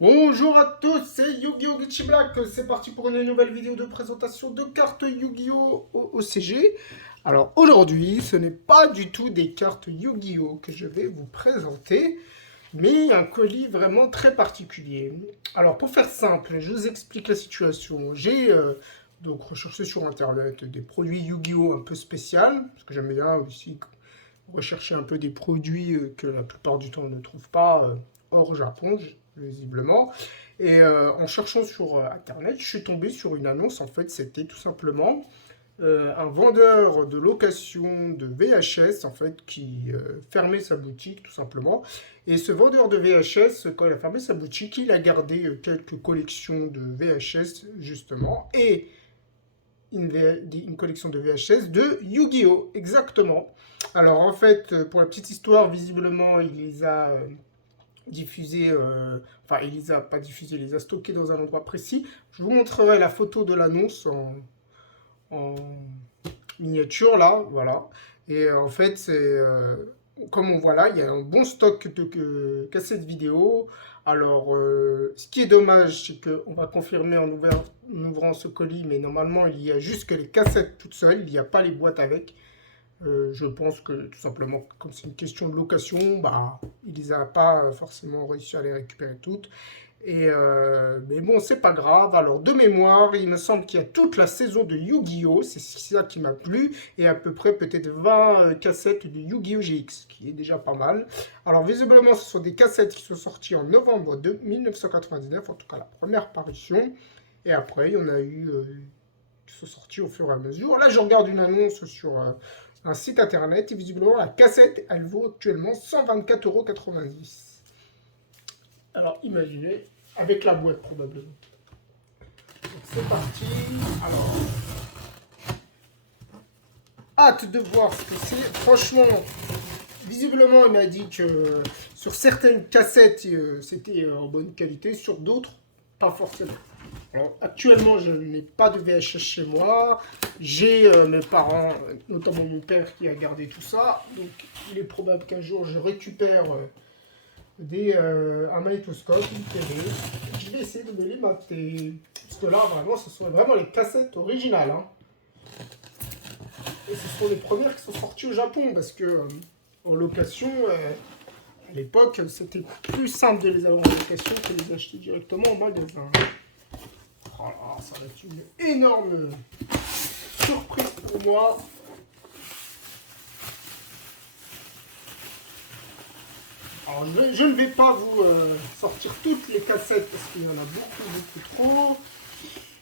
Bonjour à tous, c'est Yu-Gi-Oh! Glitchy Black. C'est parti pour une nouvelle vidéo de présentation de cartes Yu-Gi-Oh! Au CG. Alors aujourd'hui, ce n'est pas du tout des cartes Yu-Gi-Oh! Que je vais vous présenter, mais un colis vraiment très particulier. Alors pour faire simple, je vous explique la situation. J'ai donc recherché sur internet des produits Yu-Gi-Oh! Un peu spéciaux, parce que j'aime bien aussi rechercher un peu des produits que la plupart du temps on ne trouve pas hors Japon, visiblement. Et en cherchant sur Internet, je suis tombé sur une annonce. En fait, c'était tout simplement un vendeur de location de VHS, en fait, qui fermait sa boutique, tout simplement. Et ce vendeur de VHS, quand il a fermé sa boutique, il a gardé quelques collections de VHS, justement, et une collection de VHS de Yu-Gi-Oh! Exactement. Alors en fait, pour la petite histoire, visiblement, il les a diffusés, enfin il les a pas diffusés, il les a stockés dans un endroit précis. Je vous montrerai la photo de l'annonce en miniature là, voilà. Et en fait, c'est comme on voit là, il y a un bon stock de cassettes vidéo. Alors, ce qui est dommage, c'est qu'on va confirmer en ouvrant ce colis, mais normalement, il y a juste que les cassettes toutes seules, il n'y a pas les boîtes avec. Je pense que tout simplement, comme c'est une question de location, bah, il les a pas forcément réussi à les récupérer toutes. Mais bon, c'est pas grave. Alors, de mémoire, il me semble qu'il y a toute la saison de Yu-Gi-Oh! C'est ça qui m'a plu. Et à peu près peut-être 20 cassettes de Yu-Gi-Oh! GX, qui est déjà pas mal. Alors, visiblement, ce sont des cassettes qui sont sorties en novembre de 1999, en tout cas la première parution. Et après, il y en a eu qui sont sortis au fur et à mesure. Là, je regarde une annonce sur un site internet. Et visiblement, la cassette, elle vaut actuellement 124,90 €. Alors, imaginez, avec la boîte probablement. Donc, c'est parti. Alors, hâte de voir ce que c'est. Franchement, visiblement, il m'a dit que sur certaines cassettes, c'était en bonne qualité. Sur d'autres, pas forcément. Alors, actuellement, je n'ai pas de VHS chez moi. J'ai mes parents, notamment mon père, qui a gardé tout ça. Donc, il est probable qu'un jour, je récupère un magnétoscope, une télé. Je vais essayer de me les mater. Parce que là, vraiment, ce sont vraiment les cassettes originales. Hein. Et ce sont les premières qui sont sorties au Japon. Parce que en location, à l'époque, c'était plus simple de les avoir en location que de les acheter directement en magasin. Oh là, ça va être une énorme surprise pour moi. Alors, je ne vais pas vous sortir toutes les cassettes parce qu'il y en a beaucoup trop.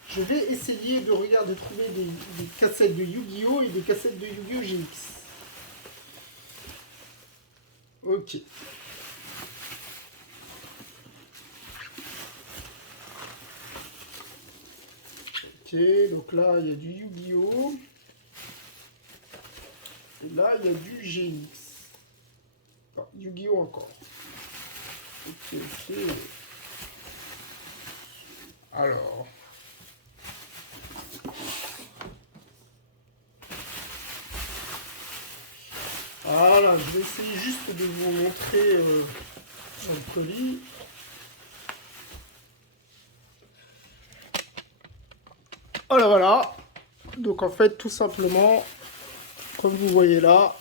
Je vais essayer de regarder, de trouver des cassettes de Yu-Gi-Oh! Et des cassettes de Yu-Gi-Oh! GX. Ok. Ok, donc là, il y a du Yu-Gi-Oh! Et là, il y a du GX. Ah, Yu-Gi-Oh! Encore. Ok. Alors. Voilà, je vais essayer juste de vous montrer dans le colis. Voilà. Donc en fait, tout simplement, comme vous voyez là,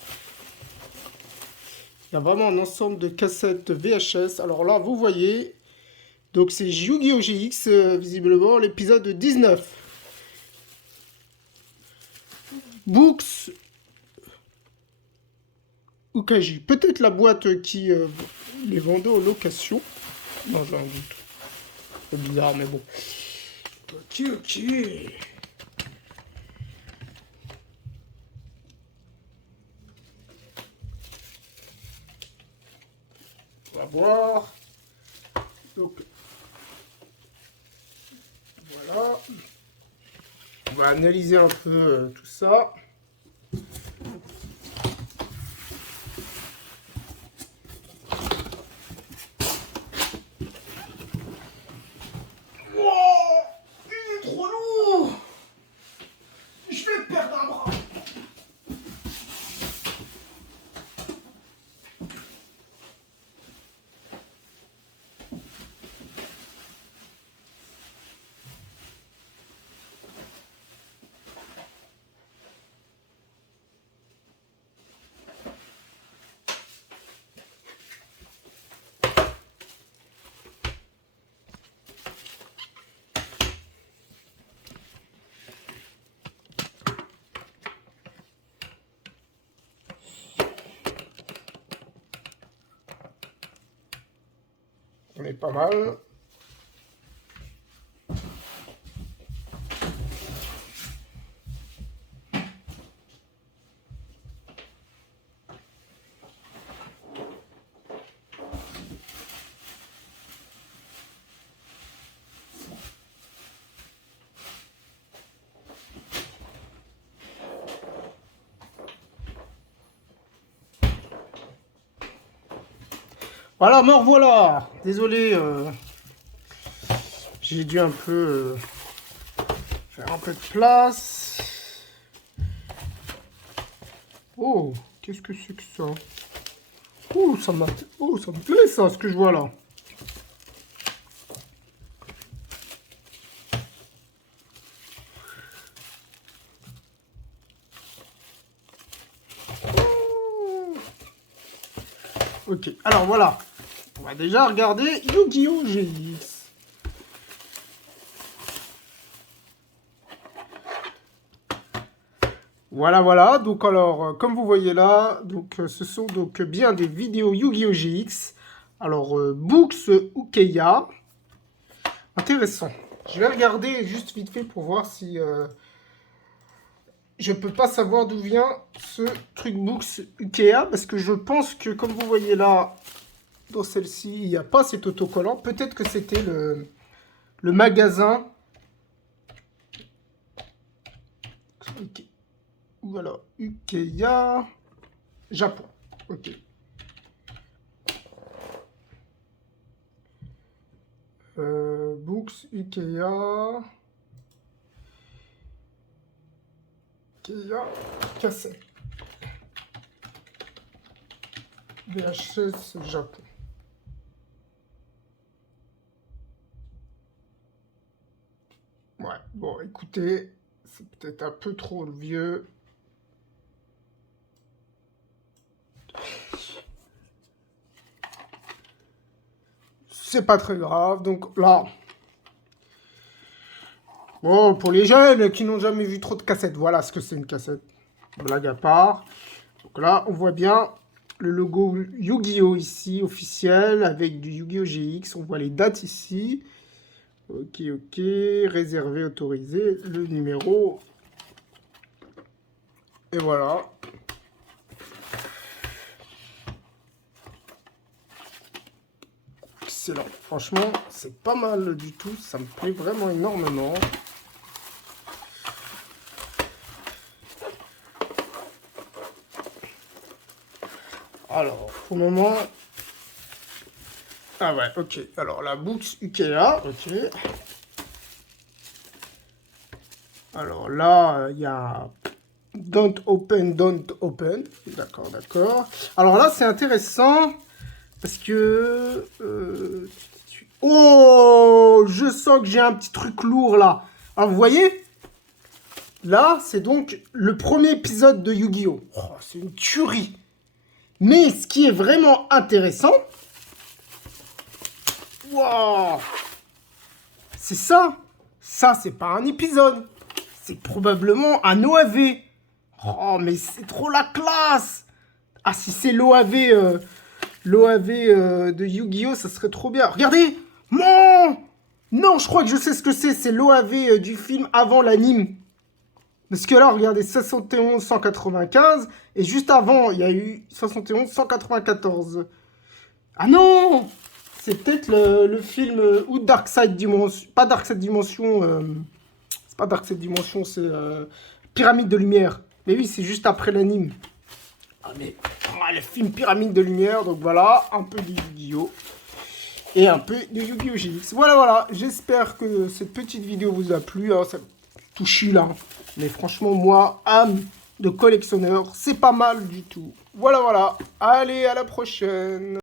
il y a vraiment un ensemble de cassettes VHS. Alors là, vous voyez, donc c'est Yu-Gi-Oh! GX, visiblement, l'épisode 19. Books Ukagi. Peut-être la boîte qui les vendait en location. Non, j'ai un doute. C'est bizarre, mais bon. Ok. On va voir. Donc, voilà. On va analyser un peu tout ça. Wow, il est trop lourd. Je vais perdre un bras. On est pas mal. Voilà, me revoilà. Désolé, j'ai dû un peu faire un peu de place. Oh, qu'est-ce que c'est que ça? Oh, ça me plaît ça, ce que je vois là. Ok, alors voilà. On va déjà regarder Yu-Gi-Oh! GX. Voilà, voilà. Donc alors, comme vous voyez là, donc ce sont donc bien des vidéos Yu-Gi-Oh! GX. Alors, Books Ukeya. Intéressant. Je vais regarder juste vite fait pour voir si... je peux pas savoir d'où vient ce truc Books Ikea, parce que je pense que, comme vous voyez là, dans celle-ci, il n'y a pas cet autocollant. Peut-être que c'était le magasin. Okay. Voilà, Ikea, Japon. Ok. Books Ikea. Ikea, cassette. VHS Japon. Ouais, bon, écoutez, c'est peut-être un peu trop vieux. C'est pas très grave, donc là... Bon, pour les jeunes qui n'ont jamais vu trop de cassettes, voilà ce que c'est une cassette. Blague à part. Donc là, on voit bien le logo Yu-Gi-Oh! Ici, officiel, avec du Yu-Gi-Oh! GX. On voit les dates ici. Ok, ok. Réservé, autorisé. Le numéro. Et voilà. Excellent. Franchement, c'est pas mal du tout. Ça me plaît vraiment énormément. Alors, pour le moment... Ah ouais, ok. Alors, la Books Ikea, ok. Alors là, il y a Don't Open, Don't Open. D'accord, d'accord. Alors là, c'est intéressant parce que... Oh, je sens que j'ai un petit truc lourd là. Alors, vous voyez? Là, c'est donc le premier épisode de Yu-Gi-Oh! Oh, c'est une tuerie. Mais ce qui est vraiment intéressant... Wow! C'est ça. Ça, c'est pas un épisode. C'est probablement un OAV. Oh, mais c'est trop la classe. Ah, si c'est l'OAV de Yu-Gi-Oh, ça serait trop bien. Regardez. Non. Non, je crois que je sais ce que c'est. C'est l'OAV du film avant l'anime. Parce que là, regardez, 71-195. Et juste avant, il y a eu 71-194. Ah non! C'est peut-être le film ou Dark Side Dimension. Pas Dark Side Dimension. C'est pas Dark Side Dimension, c'est Pyramide de Lumière. Mais oui, c'est juste après l'anime. Ah, mais le film Pyramide de Lumière. Donc voilà, un peu de Yu-Gi-Oh! Et un peu de Yu-Gi-Oh! GX. Voilà, voilà. J'espère que cette petite vidéo vous a plu. Hein, ça touche là. Mais franchement, moi, âme de collectionneur, c'est pas mal du tout. Voilà, voilà. Allez, à la prochaine.